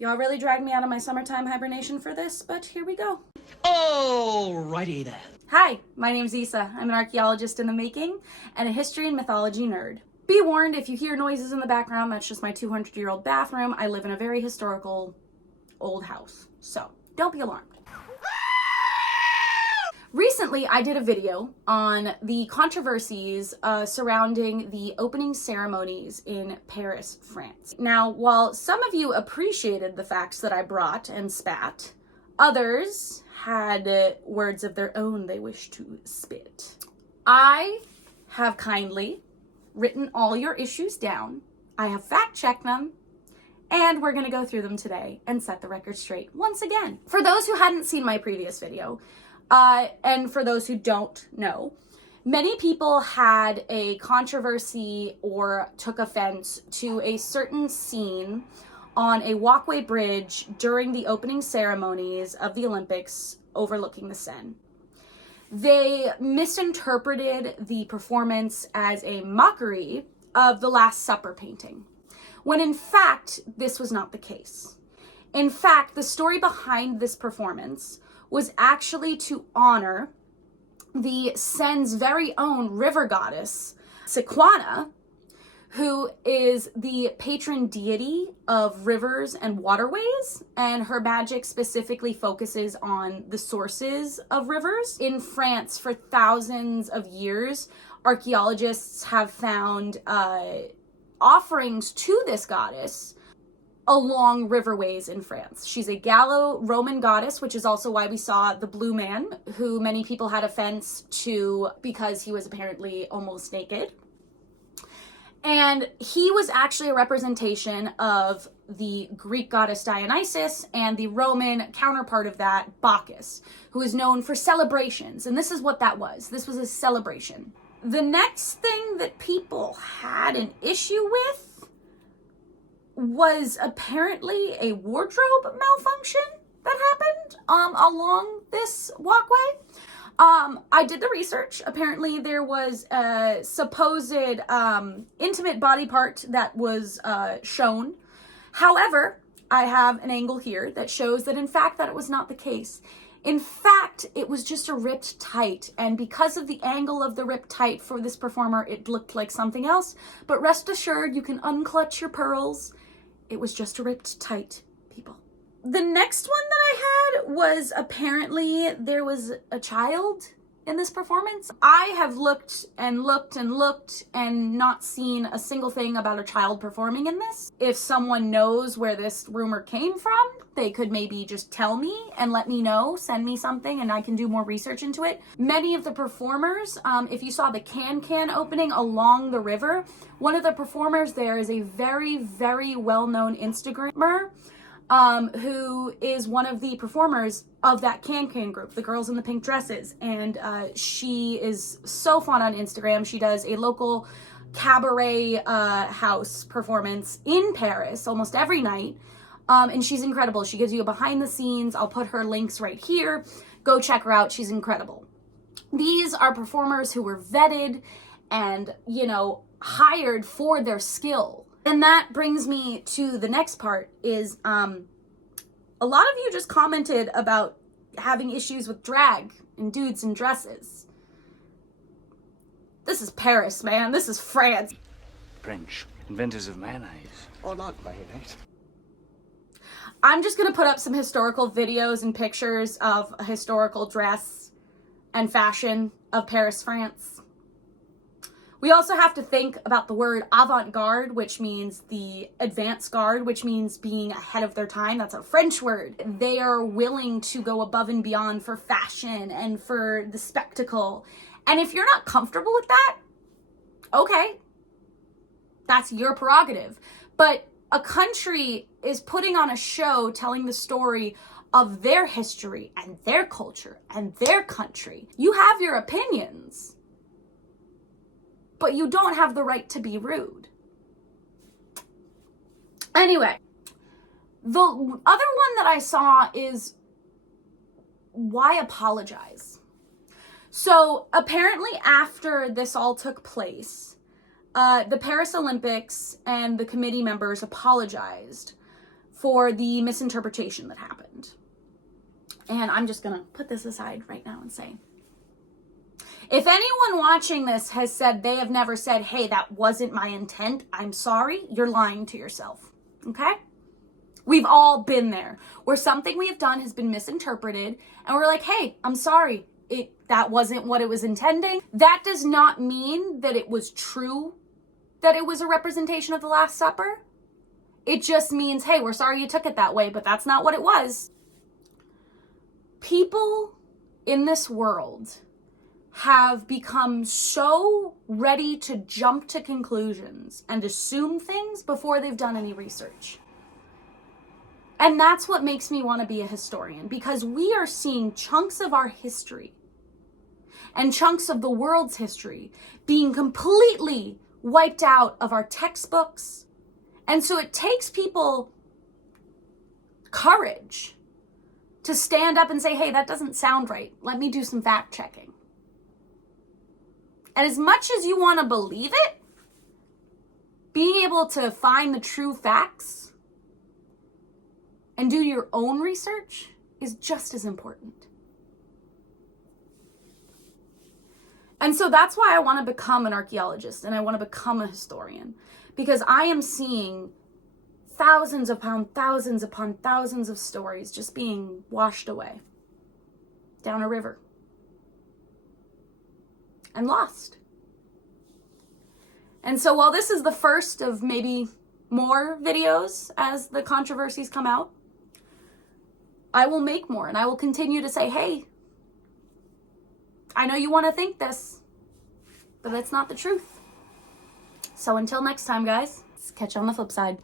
Y'all really dragged me out of my summertime hibernation for this, but here we go. Alrighty then. Hi, my name's Issa. I'm an archaeologist in the making and a history and mythology nerd. Be warned, if you hear noises in the background, that's just my 200-year-old bathroom. I live in a very historical old house, so don't be alarmed. Recently, I did a video on the controversies surrounding the opening ceremonies in Paris, France. Now, while some of you appreciated the facts that I brought and spat, others had words of their own they wished to spit. I have kindly written all your issues down. I have fact-checked them, and we're gonna go through them today and set the record straight once again. For those who hadn't seen my previous video, and for those who don't know, many people had a controversy or took offense to a certain scene on a walkway bridge during the opening ceremonies of the Olympics overlooking the Seine. They misinterpreted the performance as a mockery of the Last Supper painting, when in fact, this was not the case. In fact, the story behind this performance was actually to honor the Seine's very own river goddess, Sequana, who is the patron deity of rivers and waterways, and her magic specifically focuses on the sources of rivers. In France, for thousands of years, archaeologists have found offerings to this goddess along riverways in France. She's a Gallo-Roman goddess, which is also why we saw the blue man, who many people had offense to because he was apparently almost naked. And he was actually a representation of the Greek goddess Dionysus and the Roman counterpart of that, Bacchus, who is known for celebrations. And this is what that was. This was a celebration. The next thing that people had an issue with was apparently a wardrobe malfunction that happened along this walkway. I did the research. Apparently there was a supposed intimate body part that was shown. However, I have an angle here that shows that in fact that it was not the case. In fact, it was just a ripped tight, and because of the angle of the ripped tight for this performer, it looked like something else. But rest assured, you can unclutch your pearls. It was just a ripped tight, people. The next one that I had was apparently there was a child in this performance. I have looked and looked and looked and not seen a single thing about a child performing in this. If someone knows where this rumor came from, they could maybe just tell me and let me know, send me something, and I can do more research into it. Many of the performers, if you saw the can opening along the river, one of the performers there is a very, very well-known Instagrammer who is one of the performers of that can group, the girls in the pink dresses. And she is so fun on Instagram. She does a local cabaret house performance in Paris almost every night. And she's incredible. She gives you a behind the scenes. I'll put her links right here. Go check her out. She's incredible. These are performers who were vetted and, hired for their skill. And that brings me to the next part is, a lot of you just commented about having issues with drag and dudes in dresses. This is Paris, man. This is France. French, inventors of mayonnaise. Or not mayonnaise. I'm just gonna put up some historical videos and pictures of a historical dress and fashion of Paris, France. We also have to think about the word avant-garde, which means the advanced guard, which means being ahead of their time. That's a French word. They are willing to go above and beyond for fashion and for the spectacle. And if you're not comfortable with that, okay, that's your prerogative. But a country is putting on a show telling the story of their history and their culture and their country. You have your opinions, but you don't have the right to be rude. Anyway, the other one that I saw is, why apologize? So apparently after this all took place, the Paris Olympics and the committee members apologized for the misinterpretation that happened. And I'm just gonna put this aside right now and say, if anyone watching this has said they have never said, hey, that wasn't my intent, I'm sorry, you're lying to yourself, okay? We've all been there, where something we have done has been misinterpreted, and we're like, hey, I'm sorry, that wasn't what it was intending. That does not mean that it was true, that it was a representation of the Last Supper. It just means, hey, we're sorry you took it that way, but that's not what it was. People in this world have become so ready to jump to conclusions and assume things before they've done any research. And that's what makes me want to be a historian, because we are seeing chunks of our history and chunks of the world's history being completely wiped out of our textbooks. And so it takes people courage to stand up and say, hey, that doesn't sound right. Let me do some fact checking. And as much as you want to believe it, being able to find the true facts and do your own research is just as important. And so that's why I want to become an archaeologist and I want to become a historian, because I am seeing thousands upon thousands upon thousands of stories just being washed away down a river and lost. And so while this is the first of maybe more videos as the controversies come out, I will make more, and I will continue to say, hey, I know you want to think this, but that's not the truth. So until next time, guys, catch you on the flip side.